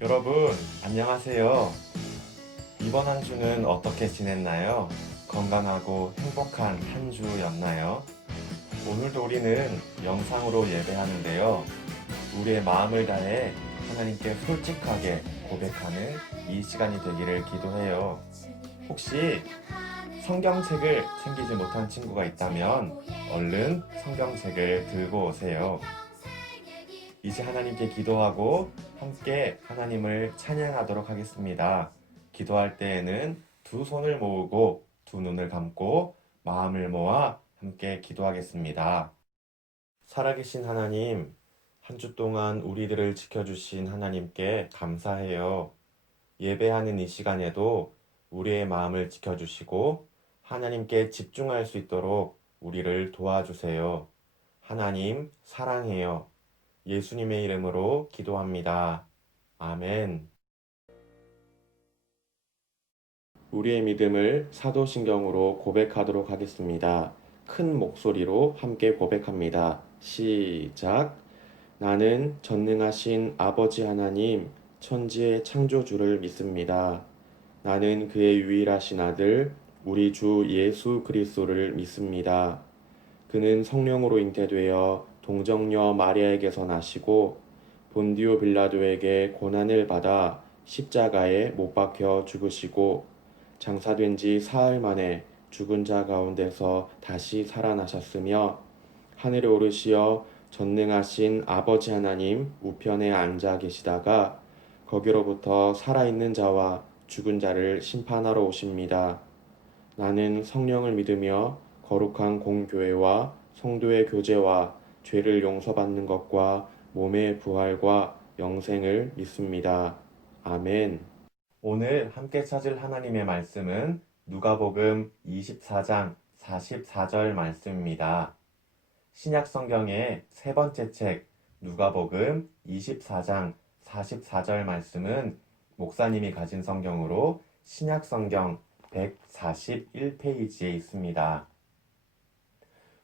여러분, 안녕하세요. 이번 한 주는 어떻게 지냈나요? 건강하고 행복한 한 주였나요? 오늘도 우리는 영상으로 예배하는데요. 우리의 마음을 다해 하나님께 솔직하게 고백하는 이 시간이 되기를 기도해요. 혹시 성경책을 챙기지 못한 친구가 있다면 얼른 성경책을 들고 오세요. 이제 하나님께 기도하고 함께 하나님을 찬양하도록 하겠습니다. 기도할 때에는 두 손을 모으고 두 눈을 감고 마음을 모아 함께 기도하겠습니다. 살아계신 하나님, 한 주 동안 우리들을 지켜주신 하나님께 감사해요. 예배하는 이 시간에도 우리의 마음을 지켜주시고 하나님께 집중할 수 있도록 우리를 도와주세요. 하나님, 사랑해요. 예수님의 이름으로 기도합니다. 아멘. 우리의 믿음을 사도신경으로 고백하도록 하겠습니다. 큰 목소리로 함께 고백합니다. 시작. 나는 전능하신 아버지 하나님, 천지의 창조주를 믿습니다. 나는 그의 유일하신 아들, 우리 주 예수 그리스도를 믿습니다. 그는 성령으로 잉태되어 동정녀 마리아에게서 나시고 본디오 빌라도에게 고난을 받아 십자가에 못 박혀 죽으시고 장사된 지 사흘 만에 죽은 자 가운데서 다시 살아나셨으며 하늘에 오르시어 전능하신 아버지 하나님 우편에 앉아 계시다가 거기로부터 살아있는 자와 죽은 자를 심판하러 오십니다. 나는 성령을 믿으며 거룩한 공교회와 성도의 교제와 죄를 용서받는 것과 몸의 부활과 영생을 믿습니다. 아멘. 오늘 함께 찾을 하나님의 말씀은 누가복음 24장 44절 말씀입니다. 신약 성경의 세 번째 책 누가복음 24장 44절 말씀은 목사님이 가진 성경으로 신약 성경 141페이지에 있습니다.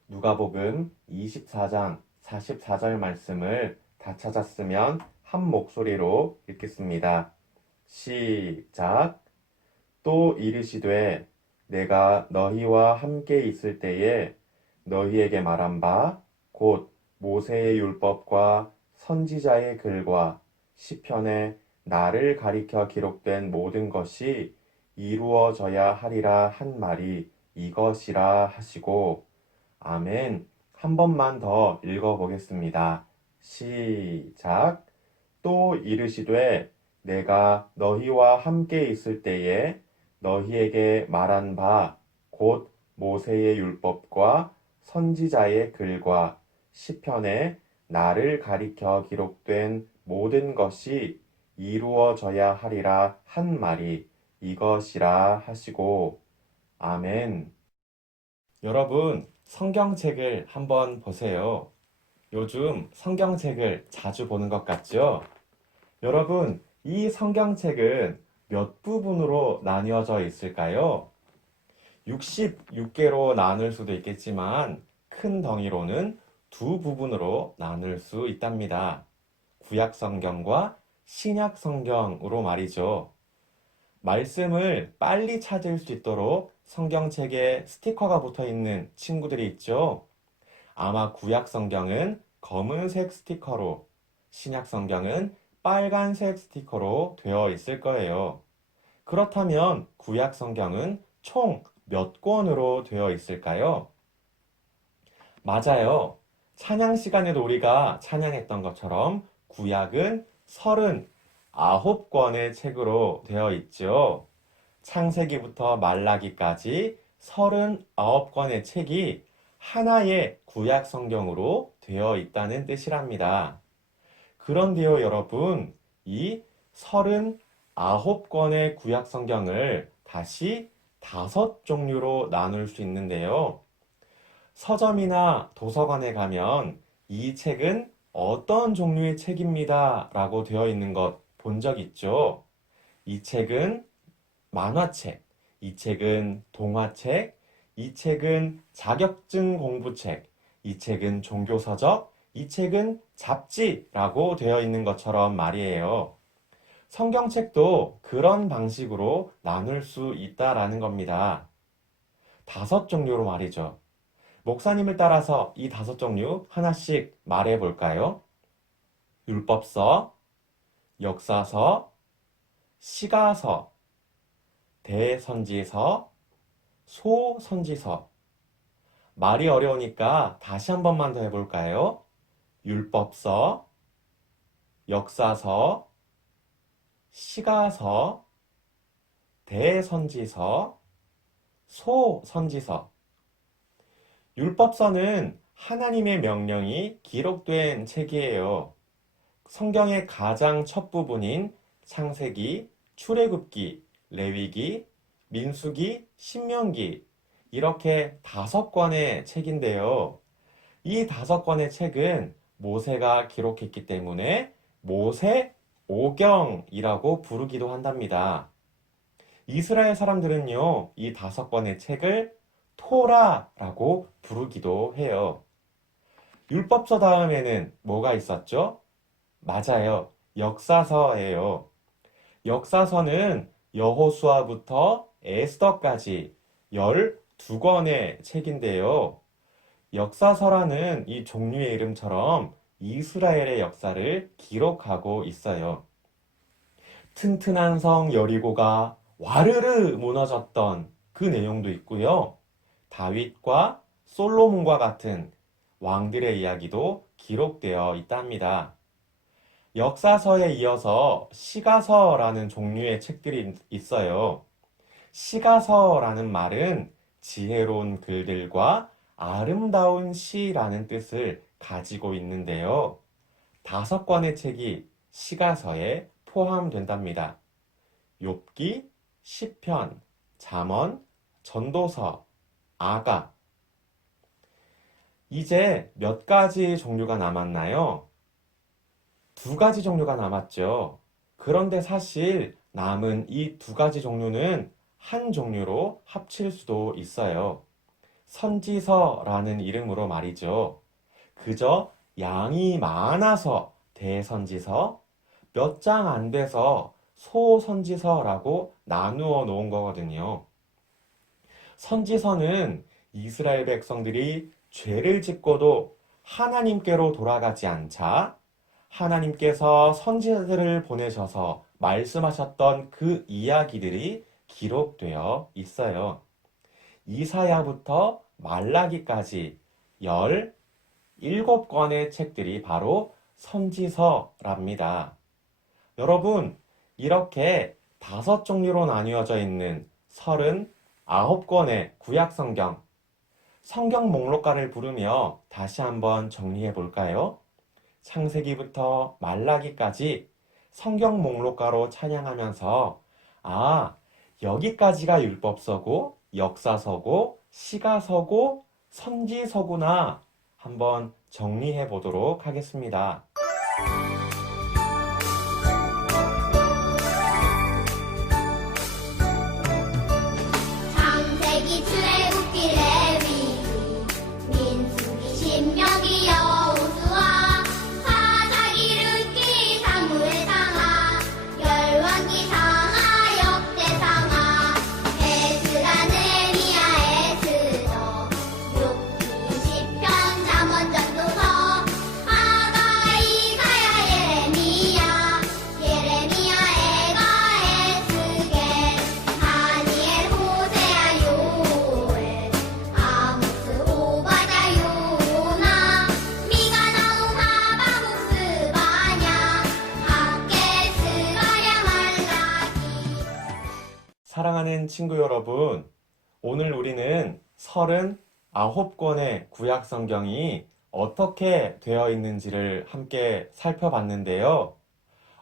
누가복음 24장 44절 말씀을 다 찾았으면 한 목소리로 읽겠습니다. 시작. 또 이르시되 내가 너희와 함께 있을 때에 너희에게 말한 바 곧 모세의 율법과 선지자의 글과 시편에 나를 가리켜 기록된 모든 것이 이루어져야 하리라 한 말이 이것이라 하시고 아멘. 한 번만 더 읽어보겠습니다. 시작. 또 이르시되 내가 너희와 함께 있을 때에 너희에게 말한 바 곧 모세의 율법과 선지자의 글과 시편에 나를 가리켜 기록된 모든 것이 이루어져야 하리라 한 말이 이것이라 하시고 아멘. 여러분, 성경책을 한번 보세요. 요즘 성경책을 자주 보는 것 같죠? 여러분, 이 성경책은 몇 부분으로 나뉘어져 있을까요? 66개로 나눌 수도 있겠지만 큰 덩이로는 두 부분으로 나눌 수 있답니다. 구약 성경과 신약 성경으로 말이죠. 말씀을 빨리 찾을 수 있도록 성경책에 스티커가 붙어 있는 친구들이 있죠. 아마 구약 성경은 검은색 스티커로, 신약 성경은 빨간색 스티커로 되어 있을 거예요. 그렇다면 구약 성경은 총 몇 권으로 되어 있을까요? 맞아요. 찬양 시간에도 우리가 찬양했던 것처럼 구약은 39권의 책으로 되어 있죠. 창세기부터 말라기까지 39권의 책이 하나의 구약 성경으로 되어 있다는 뜻이랍니다. 그런데요, 여러분, 이 39권의 구약 성경을 다시 5종류로 나눌 수 있는데요. 서점이나 도서관에 가면 이 책은 어떤 종류의 책입니다 라고 되어 있는 것 본 적 있죠? 이 책은 만화책, 이 책은 동화책, 이 책은 자격증 공부책, 이 책은 종교서적, 이 책은 잡지라고 되어 있는 것처럼 말이에요. 성경책도 그런 방식으로 나눌 수 있다라는 겁니다. 5종류로 말이죠. 목사님을 따라서 이 5종류 하나씩 말해 볼까요? 율법서, 역사서, 시가서, 대선지서, 소선지서. 말이 어려우니까 다시 한 번만 더 해볼까요? 율법서, 역사서, 시가서, 대선지서, 소선지서. 율법서는 하나님의 명령이 기록된 책이에요. 성경의 가장 첫 부분인 창세기, 출애굽기, 레위기, 민수기, 신명기 이렇게 5권의 책인데요. 이 5권의 책은 모세가 기록했기 때문에 모세오경이라고 부르기도 한답니다. 이스라엘 사람들은요, 이 5권의 책을 토라라고 부르기도 해요. 율법서 다음에는 뭐가 있었죠? 맞아요. 역사서예요. 역사서는 여호수아부터 에스더까지 12권의 책인데요. 역사서라는 이 종류의 이름처럼 이스라엘의 역사를 기록하고 있어요. 튼튼한 성 여리고가 와르르 무너졌던 그 내용도 있고요. 다윗과 솔로몬과 같은 왕들의 이야기도 기록되어 있답니다. 역사서에 이어서 시가서라는 종류의 책들이 있어요. 시가서라는 말은 지혜로운 글들과 아름다운 시라는 뜻을 가지고 있는데요. 5권의 책이 시가서에 포함된답니다. 욥기, 시편, 잠언, 전도서, 아가. 이제 몇 가지 종류가 남았나요? 2가지 종류가 남았죠. 그런데 사실 남은 이 2가지 종류는 한 종류로 합칠 수도 있어요. 선지서라는 이름으로 말이죠. 그저 양이 많아서 대선지서, 몇 장 안 돼서 소선지서라고 나누어 놓은 거거든요. 선지서는 이스라엘 백성들이 죄를 짓고도 하나님께로 돌아가지 않자 하나님께서 선지자들을 보내셔서 말씀하셨던 그 이야기들이 기록되어 있어요. 이사야부터 말라기까지 17권의 책들이 바로 선지서랍니다. 여러분, 이렇게 5종류로 나뉘어져 있는 39권의 구약성경, 성경 목록가를 부르며 다시 한번 정리해 볼까요? 창세기부터 말라기까지 성경 목록가로 찬양하면서 여기까지가 율법서고 역사서고 시가서고 선지서구나 한번 정리해 보도록 하겠습니다. 창세기, 출애굽기, 레위기, 민수기, 신명기, 여호수아, 사사기, 룻기, 사무엘 상하, 열왕기 상하, 역대상하, 에스라, 느헤미야, 에스더, 욥기, 시편, 잠언, 전도서, 아가, 이사야, 예레미야, 에가, 에스겔, 다니엘, 호세아, 요엘, 아모스, 오바댜, 요나, 미가, 나훔, 하바국, 스바냐, 학개, 스가랴, 말라기. 사랑하는 친구 여러분, 오늘 우리는 39권의 구약 성경이 어떻게 되어 있는지를 함께 살펴봤는데요.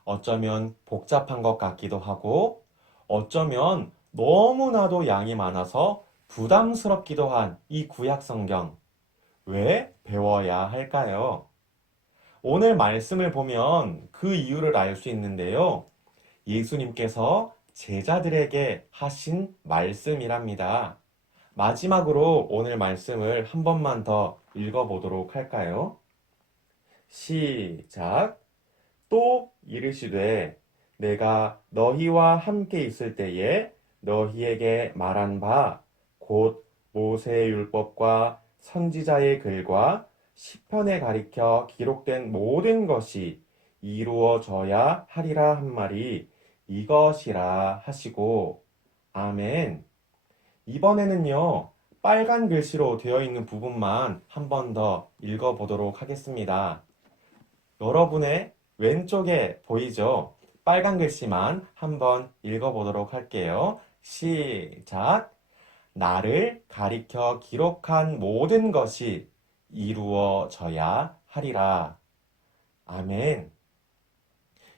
어쩌면 복잡한 것 같기도 하고, 어쩌면 너무나도 양이 많아서 부담스럽기도 한 이 구약 성경. 왜 배워야 할까요? 오늘 말씀을 보면 그 이유를 알 수 있는데요. 예수님께서 제자들에게 하신 말씀이랍니다. 마지막으로 오늘 말씀을 한 번만 더 읽어보도록 할까요? 시작. 또 이르시되 내가 너희와 함께 있을 때에 너희에게 말한 바 곧 모세의 율법과 선지자의 글과 시편에 가리켜 기록된 모든 것이 이루어져야 하리라 한 말이 이것이라 하시고 아멘. 이번에는요, 빨간 글씨로 되어 있는 부분만 한 번 더 읽어보도록 하겠습니다. 여러분의 왼쪽에 보이죠? 빨간 글씨만 한번 읽어보도록 할게요. 시작. 나를 가리켜 기록한 모든 것이 이루어져야 하리라. 아멘.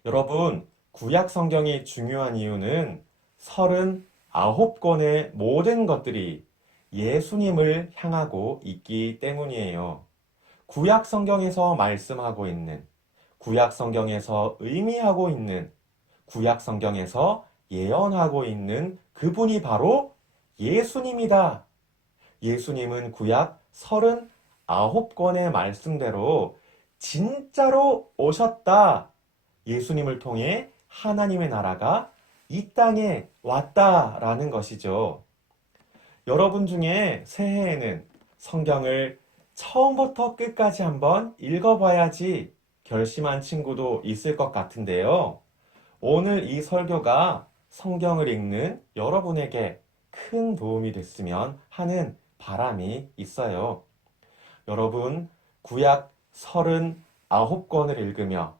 여러분, 구약 성경이 중요한 이유는 39권의 모든 것들이 예수님을 향하고 있기 때문이에요. 구약 성경에서 말씀하고 있는, 구약 성경에서 의미하고 있는, 구약 성경에서 예언하고 있는 그분이 바로 예수님이다. 예수님은 구약 39권의 말씀대로 진짜로 오셨다. 예수님을 통해 하나님의 나라가 이 땅에 왔다라는 것이죠. 여러분 중에 새해에는 성경을 처음부터 끝까지 한번 읽어봐야지 결심한 친구도 있을 것 같은데요. 오늘 이 설교가 성경을 읽는 여러분에게 큰 도움이 됐으면 하는 바람이 있어요. 여러분, 구약 39권을 읽으며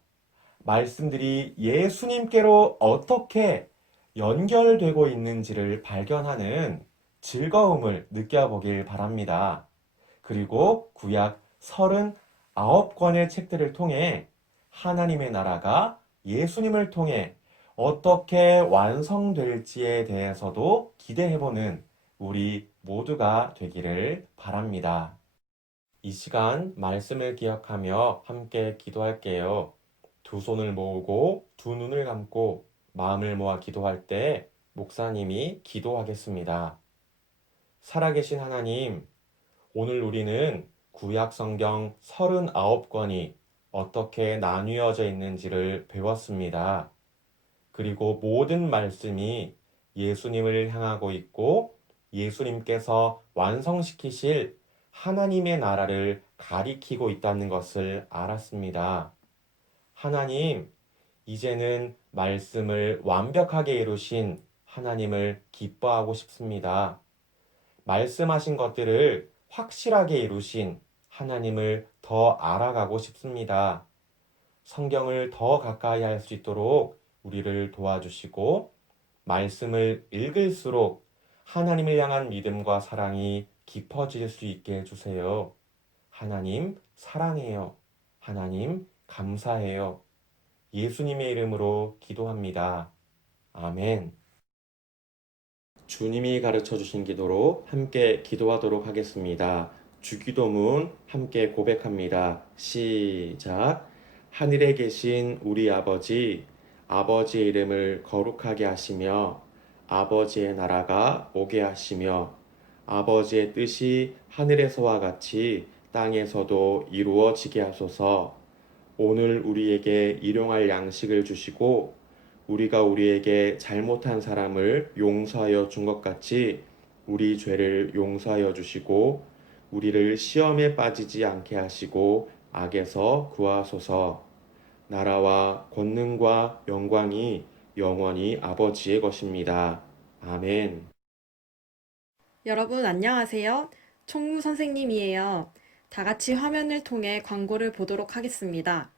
말씀들이 예수님께로 어떻게 연결되고 있는지를 발견하는 즐거움을 느껴보길 바랍니다. 그리고 구약 39권의 책들을 통해 하나님의 나라가 예수님을 통해 어떻게 완성될지에 대해서도 기대해보는 우리 모두가 되기를 바랍니다. 이 시간 말씀을 기억하며 함께 기도할게요. 두 손을 모으고 두 눈을 감고 마음을 모아 기도할 때 목사님이 기도하겠습니다. 살아계신 하나님, 오늘 우리는 구약 성경 39권이 어떻게 나뉘어져 있는지를 배웠습니다. 그리고 모든 말씀이 예수님을 향하고 있고 예수님께서 완성시키실 하나님의 나라를 가리키고 있다는 것을 알았습니다. 하나님, 이제는 말씀을 완벽하게 이루신 하나님을 기뻐하고 싶습니다. 말씀하신 것들을 확실하게 이루신 하나님을 더 알아가고 싶습니다. 성경을 더 가까이 할 수 있도록 우리를 도와주시고 말씀을 읽을수록 하나님을 향한 믿음과 사랑이 깊어질 수 있게 해주세요. 하나님 사랑해요. 하나님 감사해요. 예수님의 이름으로 기도합니다. 아멘. 주님이 가르쳐 주신 기도로 함께 기도하도록 하겠습니다. 주기도문 함께 고백합니다. 시작. 하늘에 계신 우리 아버지, 아버지의 이름을 거룩하게 하시며 아버지의 나라가 오게 하시며 아버지의 뜻이 하늘에서와 같이 땅에서도 이루어지게 하소서. 오늘 우리에게 일용할 양식을 주시고 우리가 우리에게 잘못한 사람을 용서하여 준 것 같이 우리 죄를 용서하여 주시고 우리를 시험에 빠지지 않게 하시고 악에서 구하소서. 나라와 권능과 영광이 영원히 아버지의 것입니다. 아멘. 여러분 안녕하세요. 총무 선생님이에요. 다 같이 화면을 통해 광고를 보도록 하겠습니다.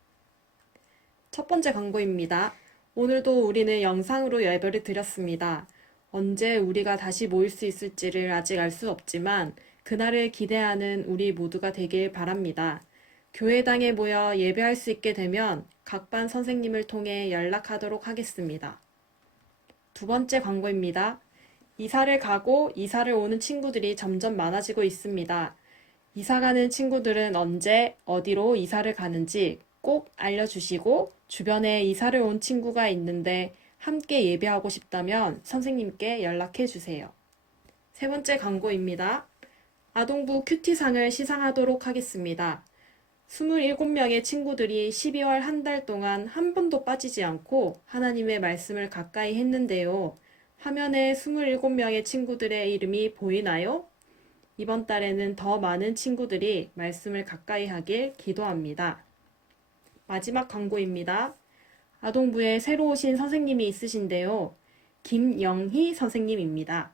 첫 번째 광고입니다. 오늘도 우리는 영상으로 예배를 드렸습니다. 언제 우리가 다시 모일 수 있을지를 아직 알 수 없지만 그날을 기대하는 우리 모두가 되길 바랍니다. 교회당에 모여 예배할 수 있게 되면 각 반 선생님을 통해 연락하도록 하겠습니다. 두 번째 광고입니다. 이사를 가고 이사를 오는 친구들이 점점 많아지고 있습니다. 이사 가는 친구들은 언제, 어디로 이사를 가는지 꼭 알려주시고 주변에 이사를 온 친구가 있는데 함께 예배하고 싶다면 선생님께 연락해 주세요. 세 번째 광고입니다. 아동부 큐티상을 시상하도록 하겠습니다. 27명의 친구들이 12월 한 달 동안 한 번도 빠지지 않고 하나님의 말씀을 가까이 했는데요. 화면에 27명의 친구들의 이름이 보이나요? 이번 달에는 더 많은 친구들이 말씀을 가까이 하길 기도합니다. 마지막 광고입니다. 아동부에 새로 오신 선생님이 있으신데요. 김영희 선생님입니다.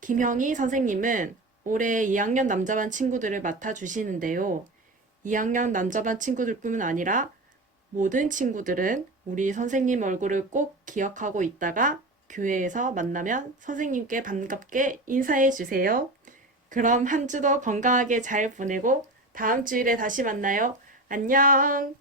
김영희 선생님은 올해 2학년 남자반 친구들을 맡아주시는데요. 2학년 남자반 친구들뿐만 아니라 모든 친구들은 우리 선생님 얼굴을 꼭 기억하고 있다가 교회에서 만나면 선생님께 반갑게 인사해 주세요. 그럼 한 주도 건강하게 잘 보내고 다음 주일에 다시 만나요. 안녕!